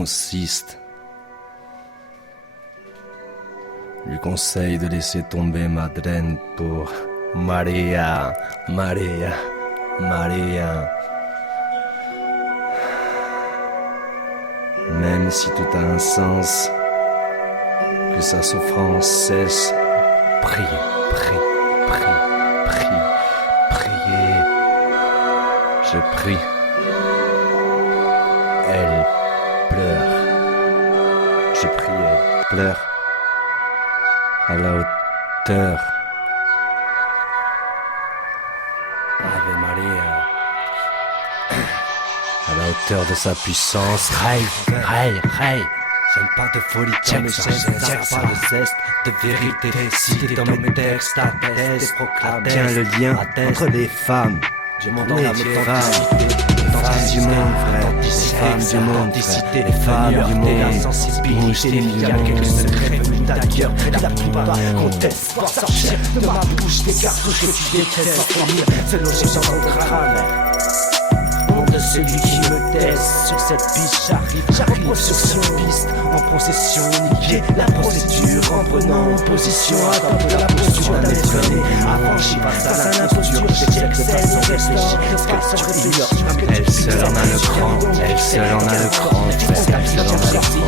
consiste. Lui conseille de laisser tomber Madeleine pour Maria, Maria, Maria. Même si tout a un sens, que sa souffrance cesse, prie, prie, prie, prie, priez. Je prie. Elle pleure. Je prie, elle pleure. À la hauteur. Ave Maria. À la hauteur de sa puissance. Rai, rai, rai. J'aime pas de folie dans mes gestes, pas de zeste, de vérité. Cité dans mes textes, atteste, proclame. Tiens le lien entre les femmes. Les femmes du monde, frère. Les femmes du monde, frère. Les femmes du monde. La sensibilité, il y a quelques secrets venus d'ailleurs. Que la plupart contestent, voir sortir de ma bouche des cartouches que tu détestes sans dormir. C'est logique dans ton crâne. De celui qui me teste sur cette piste, j'arrive sur cette piste en procession, niquer la procédure en prenant position, adopte la posture d'un effrané, affranchi face à l'imposture, j'excelle sans réfléchir, pas sans réfléchir. Elle seule en a le cran, elle seule en a le cran, elle seule en a le cran.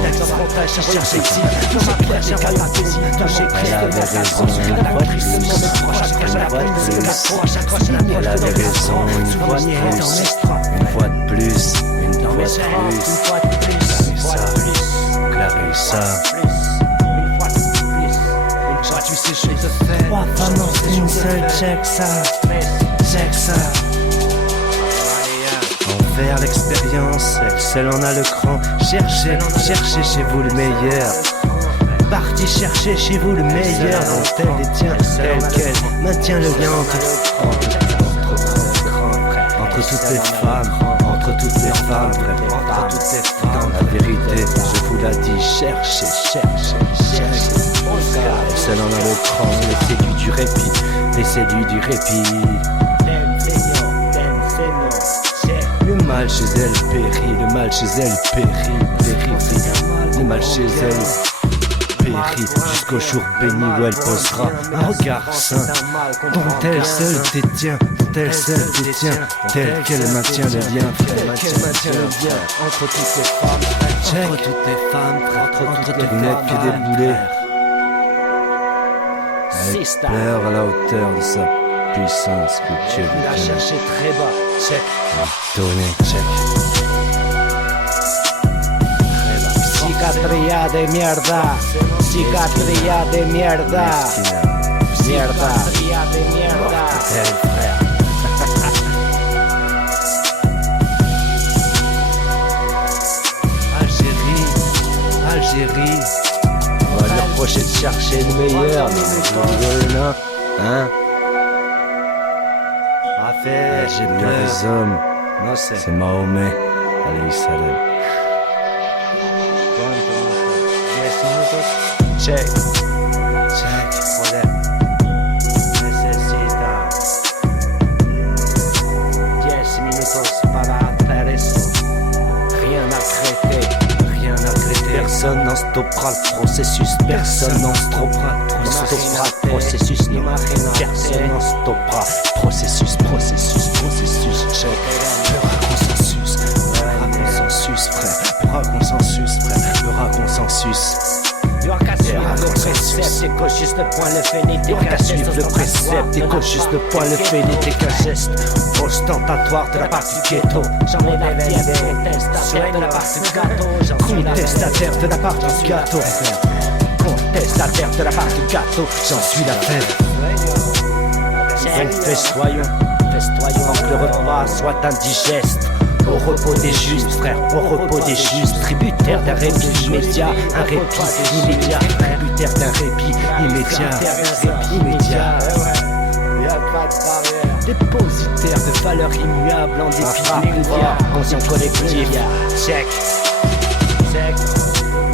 Elle avait raison, une fois de plus, une fois de plus, Clarissa. Tu sais, je te fais 3 femmes en une seule, check ça, check ça. Envers l'expérience, seul en a le cran. Cherchez, cherchez chez vous le meilleur. Parti chercher chez vous le meilleur. Dont elle détient, tel qu'elle maintient le lien entre toutes les femmes. Entre toutes les femmes, entre toutes les femmes, dans la vérité, je vous la dis, cherchez, cherchez, cherchez. Seul en a le cran, les séduits du répit, les séduits du répit. Le mal chez elle périt, le mal chez elle périt, vérifie. Le mal chez elle périt, jusqu'au jour béni où elle posera un regard saint, dont elle seule détient, tel qu'elle maintient le lien, entre toutes les femmes, entre toutes les femmes, entre toutes les femmes, que des boulets. Elle pleure à la hauteur de sa puissance que Dieu lui donne. La chercher très bas, check. Donner, check. Psiquiatría de mierda, psiquiatría de mierda, mierda, psiquiatría de mierda. Algérie, on va lui reprocher de chercher le meilleur, hein? J'ai peur des hommes, non c'est Mahomet, alayhi salam. Check, problème. Necesita 10 minutos para hacer eso. Rien à traiter. Personne n'en stoppera le processus, personne n'en stoppera le processus, non. Personne n'en stoppera processus, check. Peur à consensus, frère, peur à consensus. Y'aura qu'à suivre le précepte, t'écoutes juste le point, le fait ni t'es qu'un geste. Le précepte, t'écoutes juste le point, le fait ni t'es qu'un geste. Ostentatoire de la part du ghetto, j'en ai la fièvre, contestataire de la part du gâteau, contestataire de la part du gâteau, frère. Contestataire de la part du gâteau, j'en suis la fève. Donc festoyons, que le repas soit indigeste. Au repos des justes, frère, au repos des justes. Tributaire d'un répit immédiat, un répit immédiat. Tributaire d'un répit immédiat, immédiat. Dépositaire de valeurs immuables en dépit des pouvoirs. Conscient collectif, check.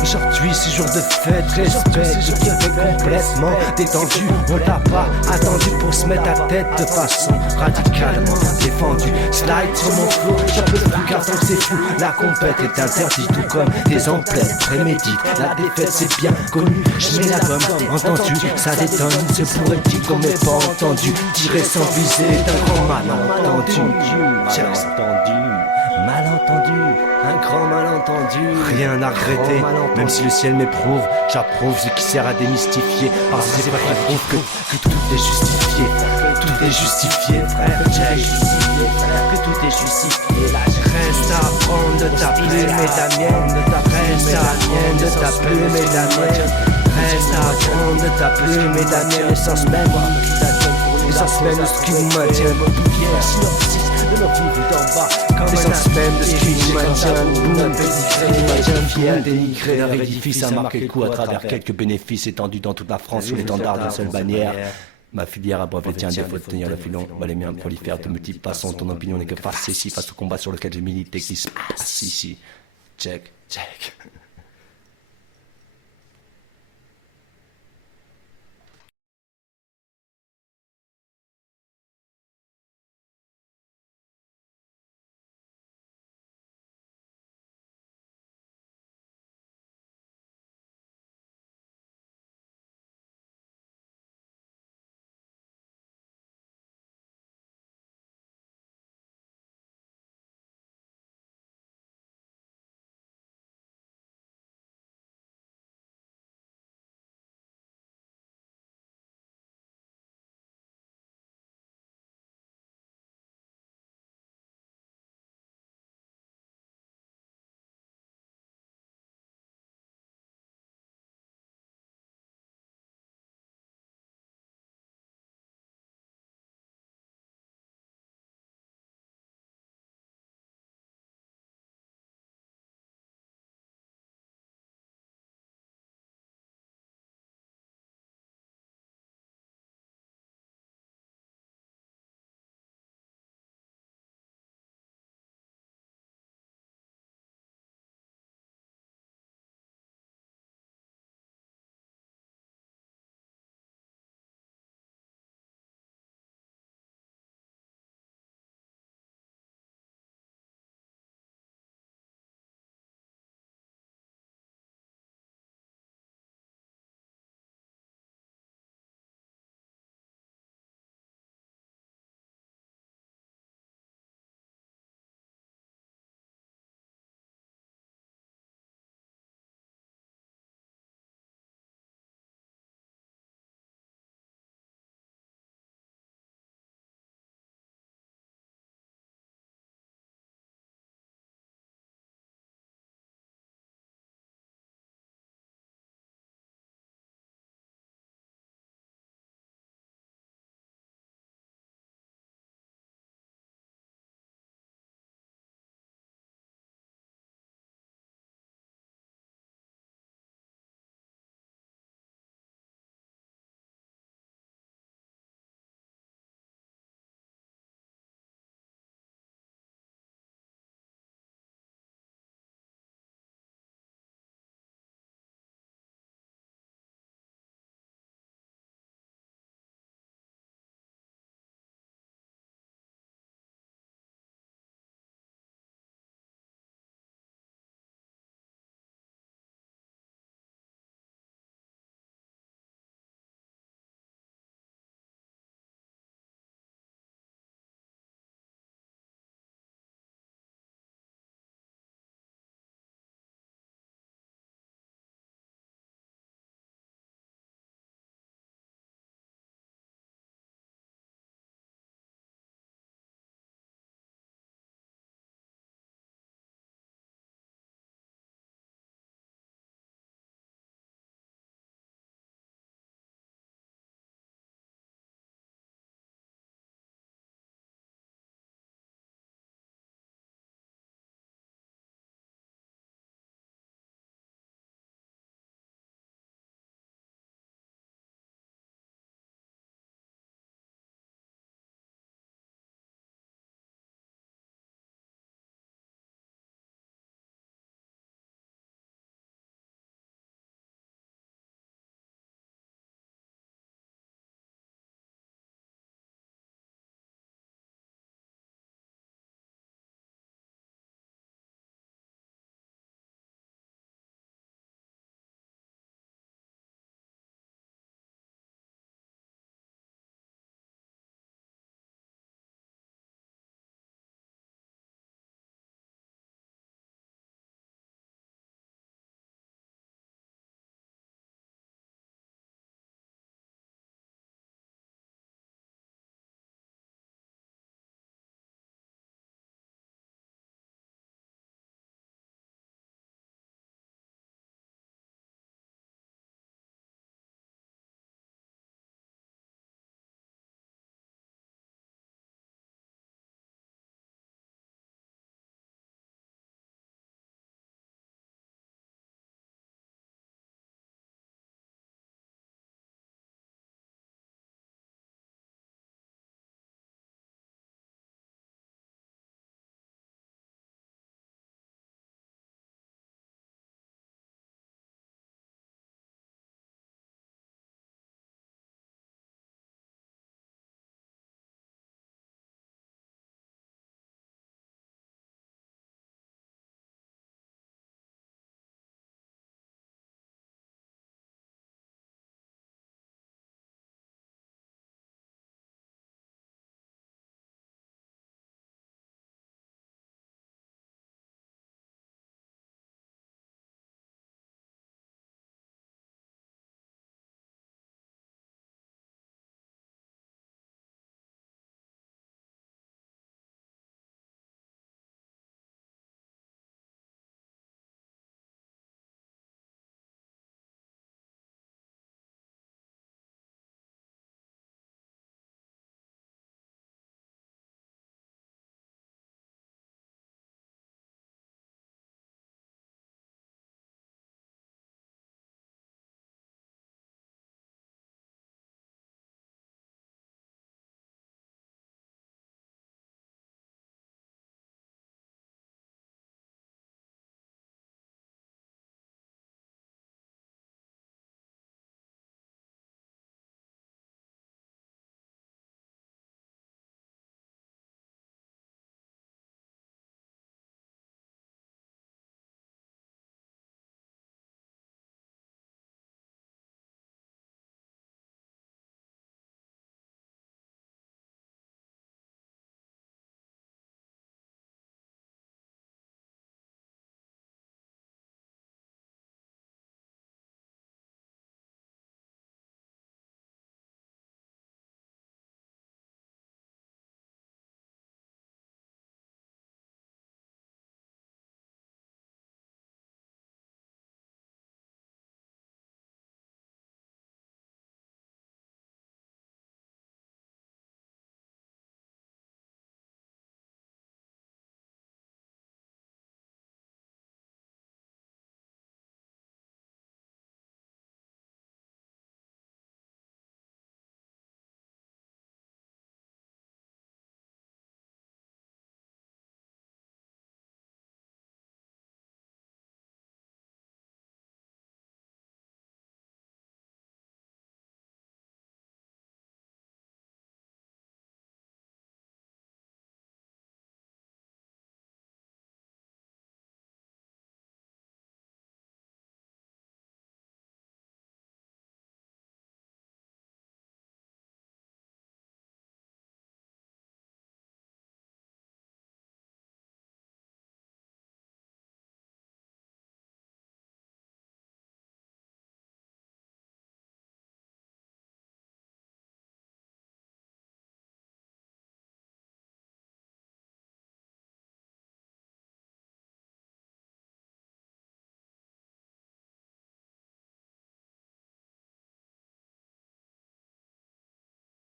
Aujourd'hui c'est jour de fête, respect, l'équipe est complètement détendu. On t'a pas attendu pour se mettre à tête de façon radicalement défendue. Slide sur mon flow, j'en peux plus car tant que c'est fou. La compète est interdite tout comme des emplettes prémédites. La défaite c'est bien connu, je mets la gomme, entendu, ça détonne. C'est pour être dit qu'on m'ait pas entendu. Tirer sans viser est un grand malentendu. Malentendu, un grand malentendu. Rien à regretter, même si le ciel m'éprouve. J'approuve ce qui sert à démystifier. Parce que c'est pas qui prouve que tout est justifié. Tout est justifié, frère, check. Que tout est justifié. Reste à prendre de ta plume et ta mienne. Reste à prendre de ta plume et ta mienne. Reste à prendre de ta plume et ta mienne. L'essence même de ce qui nous maintient. De nos vies d'en bas, l'essence même de ce qui nous maintient. Dénigré, un édifice a marqué le coup à travers quelques bénéfices étendus dans toute la France sous l'étendard d'une seule bannière. Ma filière abreuve les tiens, défaut de tenir le filon. Les miens prolifèrent de multiples façons. Ton opinion n'est que face ici, face au combat sur lequel j'ai milité. Qui se passe ici. Check.